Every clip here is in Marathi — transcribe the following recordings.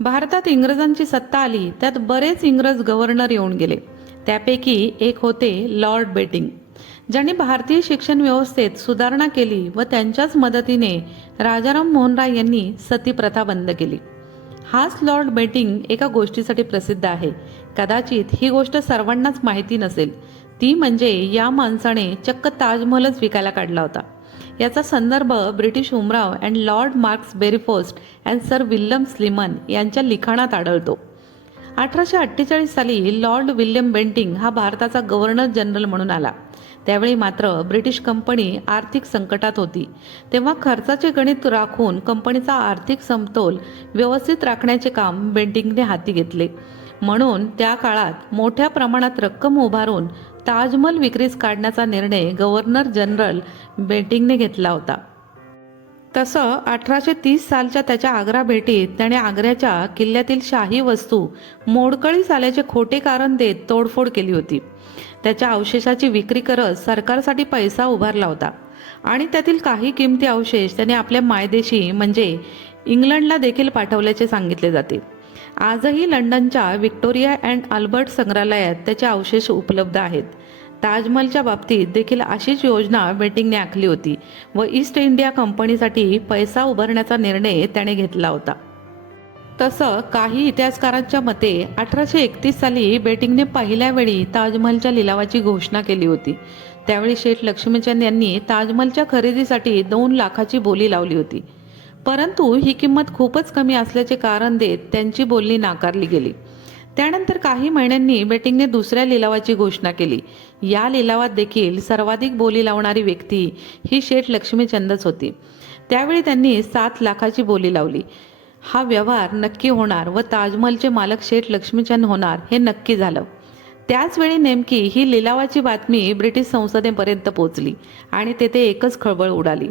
भारतात इंग्रजांची सत्ता आली त्यात बरेच इंग्रज गव्हर्नर येऊन गेले. त्यापैकी एक होते लॉर्ड बेटिंग ज्यांनी भारतीय शिक्षण व्यवस्थेत सुधारणा केली व त्यांच्याच मदतीने राजाराम मोहन राय यांनी सती प्रथा बंद केली. हाच लॉर्ड बेटिंग एका गोष्टीसाठी प्रसिद्ध आहे. कदाचित ही गोष्ट सर्वांनाच माहिती नसेल. ती म्हणजे या माणसाने चक्क ताजमहलच विकायला काढला होता. याचा संदर्भ British Umrao and lord Marks Beresford and sir William Sleeman यांच्या लिखाणात आढळतो. अठराशे अठ्ठेचाळीस साली लॉर्ड विल्यम बेंटिंग हा भारताचा गव्हर्नर जनरल म्हणून आला. त्यावेळी मात्र ब्रिटिश कंपनी आर्थिक संकटात होती. तेव्हा खर्चाचे गणित राखून कंपनीचा आर्थिक समतोल व्यवस्थित राखण्याचे काम बेंटिंगने हाती घेतले. म्हणून त्या काळात मोठ्या प्रमाणात रक्कम उभारून ताजमहल विक्रीस काढण्याचा निर्णय गव्हर्नर जनरल बेटिंगने घेतला होता. तसं अठराशे तीस सालच्या त्याच्या आग्रा भेटीत त्याने आग्र्याच्या किल्ल्यातील शाही वस्तू मोडकळीस आल्याचे खोटे कारण देत तोडफोड केली होती. त्याच्या अवशेषाची विक्री करत सरकारसाठी पैसा उभारला होता. आणि त्यातील काही किमती अवशेष त्याने आपल्या मायदेशी म्हणजे इंग्लंडला देखील पाठवल्याचे सांगितले जाते. आजही लंडनच्या विक्टोरिया अँड अल्बर्ट संग्रहालयात त्याचे अवशेष उपलब्ध आहेत. ताजमहलच्या बाबतीत देखील अशीच योजना बेटिंगने आखली होती व ईस्ट इंडिया कंपनीसाठी पैसा उभारण्याचा निर्णय त्याने घेतला होता. तसं काही इतिहासकारांच्या मते अठराशे एकतीस साली बेटिंगने पहिल्या वेळी ताजमहलच्या लिलावाची घोषणा केली होती. त्यावेळी शेठ लक्ष्मीचंद यांनी ताजमहलच्या खरेदीसाठी दोन लाखाची बोली लावली होती. परंतु ही किंमत खूपच कमी असल्याचे कारण देत त्यांची बोलणी नाकारली गेली. त्यानंतर काही महिन्यांनी बेटिंगने दुसऱ्या लिलावाची घोषणा केली. या लिलावात देखील सर्वाधिक बोली लावणारी व्यक्ती ही शेठ लक्ष्मीचंदच होती. त्यावेळी त्यांनी सात लाखाची बोली लावली. हा व्यवहार नक्की होणार व ताजमहलचे मालक शेठ लक्ष्मीचंद होणार हे नक्की झालं. त्याचवेळी नेमकी ही लिलावाची बातमी ब्रिटिश संसदेपर्यंत पोहोचली आणि तेथे एकच खळबळ उडाली.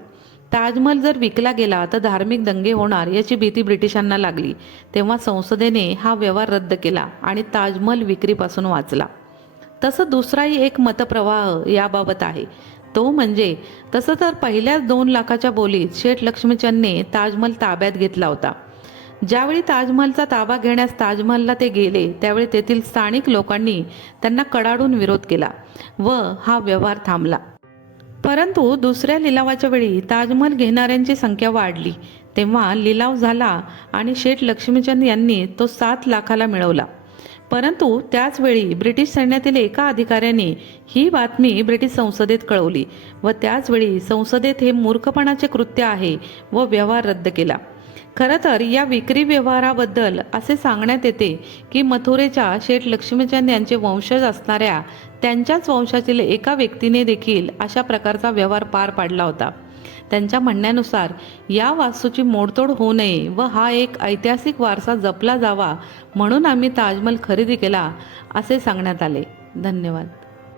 ताजमहल जर विकला गेला तर धार्मिक दंगे होणार याची भीती ब्रिटिशांना लागली. तेव्हा संसदेने हा व्यवहार रद्द केला आणि ताजमहल विक्रीपासून वाचला. तसं दुसराही एक मतप्रवाह याबाबत आहे. तो म्हणजे तसं तर पहिल्याच दोन लाखाच्या बोलीत शेठ लक्ष्मीचंदने ताजमहल ताब्यात घेतला होता. ज्यावेळी ताजमहलचा ताबा घेण्यास ताजमहलला ते गेले त्यावेळी तेथील स्थानिक लोकांनी त्यांना कडाडून विरोध केला व हा व्यवहार थांबला. परंतु दुसऱ्या लिलावाच्या वेळी ताजमहल घेणाऱ्यांची संख्या वाढली. तेव्हा लिलाव झाला आणि शेठ लक्ष्मीचंद यांनी तो सात लाखाला मिळवला. परंतु त्याचवेळी ब्रिटिश सैन्यातील एका अधिकाऱ्याने ही बातमी ब्रिटिश संसदेत कळवली व त्याचवेळी संसदेत हे मूर्खपणाचे कृत्य आहे व व्यवहार रद्द केला. खरं तर या विक्री व्यवहाराबद्दल असे सांगण्यात येते की मथुरेच्या शेठ लक्ष्मीचंद यांचे वंशज असणाऱ्या त्यांच्याच वंशातील एका व्यक्तीने देखील अशा प्रकारचा व्यवहार पार पाडला होता. त्यांच्या म्हणण्यानुसार या वास्तूची मोडतोड होऊ नये व हा एक ऐतिहासिक वारसा जपला जावा म्हणून आम्ही ताजमहल खरेदी केला असे सांगण्यात आले. धन्यवाद.